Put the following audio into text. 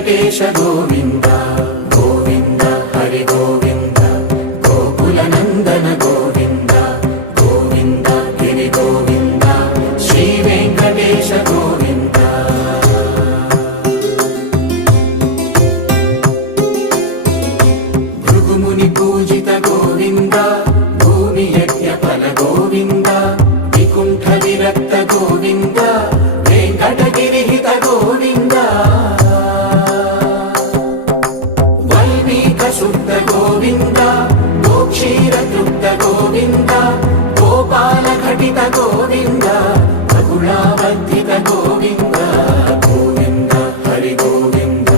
వెంకటేశ గోవింద గోవింద హరి గోవింద గోకుల నందన గోవింద గోవింద గిరి గోవింద శ్రీ వెంకటేశ గోవింద భృగుముని పూజిత గోవింద భూమి యజ్ఞ ఫల గోవింద వికుంఠ విరక్త గోవింద వెంకటగిరిహిత గోవింద వల్మీక శుద్ధ గోవింద గోక్షీర తృప్త గోవింద గోపాల ఘటిత గోవింద